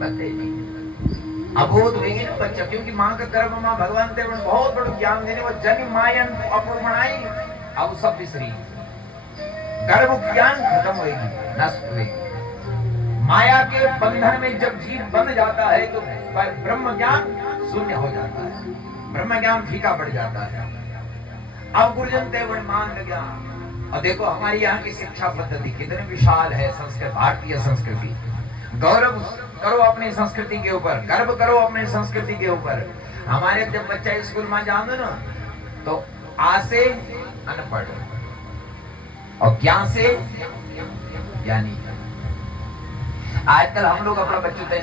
पता ही नहीं। अबोध होगी ना बच्चा, क्योंकि माँ का गर्भ माँ भगवान थे बहुत बड़ा ज्ञान देने, वो जन मायन अपूर्वणाई अब सब विसरी, गर्भ ज्ञान खत्म होगी, नष्ट होगी। माया के बंधन में जब जीव बंध जाता है तो ब्रह्म ज्ञान शून्य हो जाता है, ब्रह्म ज्ञान फीका पड़ जाता है। अब गुरुजन तेवण मान लगा। और देखो हमारी यहाँ की शिक्षा पद्धति कितनी विशाल है, संस्कृत भारतीय संस्कृति। गौरव करो अपनी संस्कृति के ऊपर, गर्व करो अपनी संस्कृति के ऊपर। हमारे जब बच्चा स्कूल में जाओ ना तो आ से अनपढ़ और ज्ञान से ज्ञानी। आजकल हम लोग अपना बच्चों को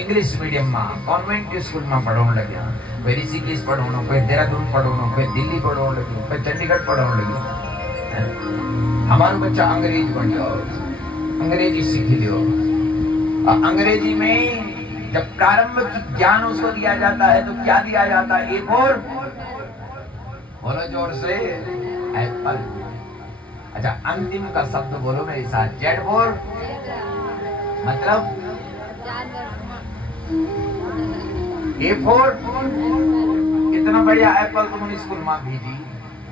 इंग्लिश मीडियम में कॉन्वेंट स्कूल में पढ़ाने लगे, कोई ऋषिकेश पढ़ाना, कोई देहरादून पढ़ाना, कोई दिल्ली पढ़ाने लगे, कोई चंडीगढ़ पढ़ाने लगे। हमारा बच्चा अंग्रेज बन जाओ, अंग्रेजी सीख लियो। अंग्रेजी में जब प्रारंभ ज्ञान उसको दिया जाता है तो क्या दिया जाता है? एक और बोलो जोर से, एप्पल। अच्छा अंतिम का शब्द बोलो मेरे साथ, जेड फोर मतलब ए फोर। इतना बढ़िया एप्पल तुमने स्कूल में भेजी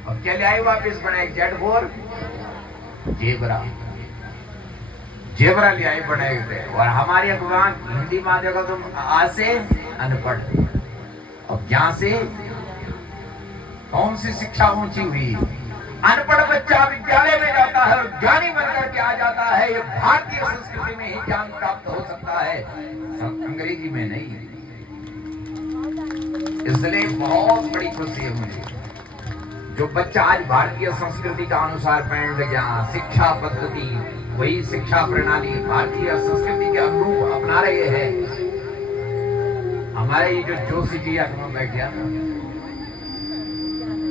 और क्या ले आई वापस बनाए? जेड फोर जेबरा, जेबरा ले आई बनाए थे। और हमारे अखबार हिंदी में देखो तुम आ से अनपढ़ और ज्ञान से कौन सी शिक्षा ऊंची हुई? अनपढ़ बच्चा विद्यालय में जाता है और ज्ञानी बनकर के आ जाता है। ये भारतीय संस्कृति में ही ज्ञान प्राप्त हो सकता है, अंग्रेजी में नहीं। इसलिए बहुत बड़ी खुशी है मुझे जो बच्चा आज भारतीय संस्कृति का अनुसार पढ़ गया, शिक्षा पद्धति वही शिक्षा प्रणाली भारतीय संस्कृति के अनुरूप अपना रहे हैं। हमारे ये जो जोशी जी में बैठे ना,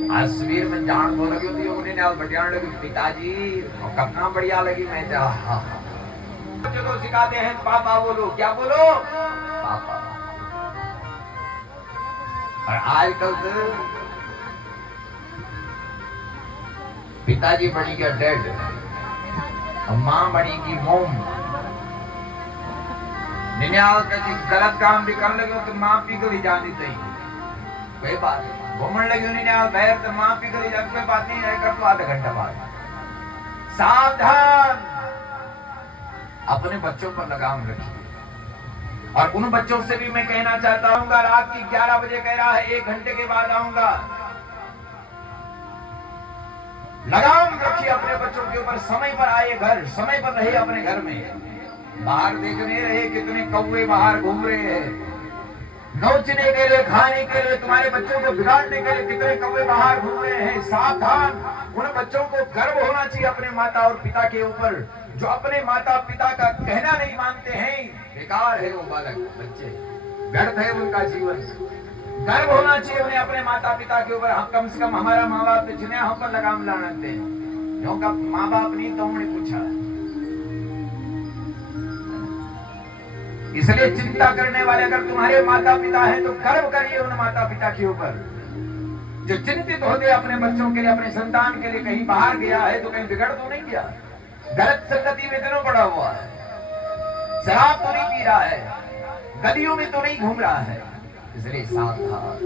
आज सवेर में जान बोल लगी होती उन्हें आज बटियान लगी पिताजी और कितना बढ़िया लगी। मैं बच्चों को सिखाते हैं पापा बोलो, क्या बोलो? पापा। और आजकल तो पिताजी बनेगा डेड और मां बनेगी मोम। निन्याल का गलत काम भी कर लगे तो मां पिघल जानी चाहिए, कोई बात नहीं। घूमने लगी निन्याल बैर तो मां पिघल जाती, कोई बात नहीं, कर तो आधा घंटा बाद। सावधान, अपने बच्चों पर लगाम रखिए। और उन बच्चों से भी मैं कहना चाहता हूँ, रात की 11 बजे कह रहा है, 1 घंटे के बाद आऊंगा। लगाम रखिए अपने बच्चों के ऊपर, समय पर आए घर, समय पर रहे अपने घर में। बाहर देखने रहे कितने कौवे बाहर घूम रहे हैं, नोचने के लिए, खाने के लिए, तुम्हारे बच्चों को बिगाड़ने के लिए कितने कौवे बाहर घूम रहे हैं। सावधान, उन बच्चों को गर्व होना चाहिए अपने माता और पिता के ऊपर। जो अपने माता पिता का कहना नहीं मानते हैं, बेकार है वो बालक, बच्चे व्यर्थ है उनका जीवन। गर्व होना चाहिए उन्हें अपने माता पिता के ऊपर। हम कम से कम हमारा माँ बाप जिन्हें हम पर लगाम लाते हैं, क्योंकि माँ बाप नहीं तो हमने पूछा। इसलिए चिंता करने वाले अगर तुम्हारे माता पिता हैं तो गर्व करिए उन माता पिता के ऊपर जो चिंतित होते अपने बच्चों के लिए, अपने संतान के लिए। कहीं बाहर गया है तो कहीं बिगड़ तो नहीं गया, गलत संगति में तो नहीं पड़ा हुआ है, शराब तो नहीं पी रहा है, गलियों में तो नहीं घूम रहा है। इसलिए सावधान।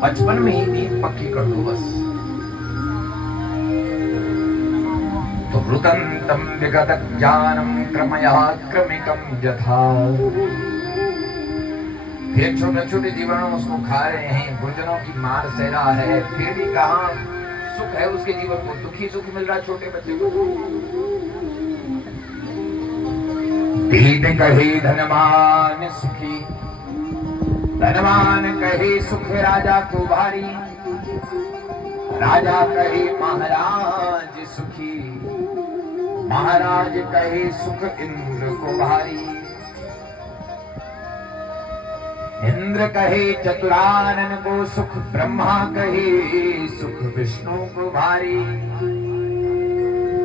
बचपन में ही नींद पक्की कर दो बस। तो वृतंतम विगत ज्ञानम क्रमया क्रमिकम यथा। फिर छोटे छोटे जीवाणु उसको खा रहे हैं, गुर्जनों की मार सह रहा है, फिर भी कहाँ सुख है उसके जीवन को, दुखी सुख मिल रहा छोटे बच्चे को। दीद कहे धनवान सुखी, धनवान कहे सुख राजा को भारी, राजा कहे महाराज सुखी, महाराज कहे सुख इंद्र को भारी, इंद्र कहे चतुरानन को सुख, ब्रह्मा कहे सुख विष्णु को भारी।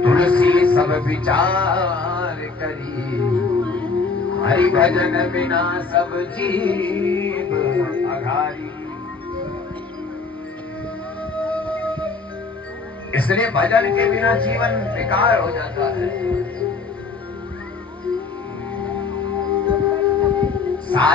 तुलसी सब विचार करी, हरि भजन बिना सब जीव अघारी। इसलिए भजन के बिना जीवन बेकार हो जाता है।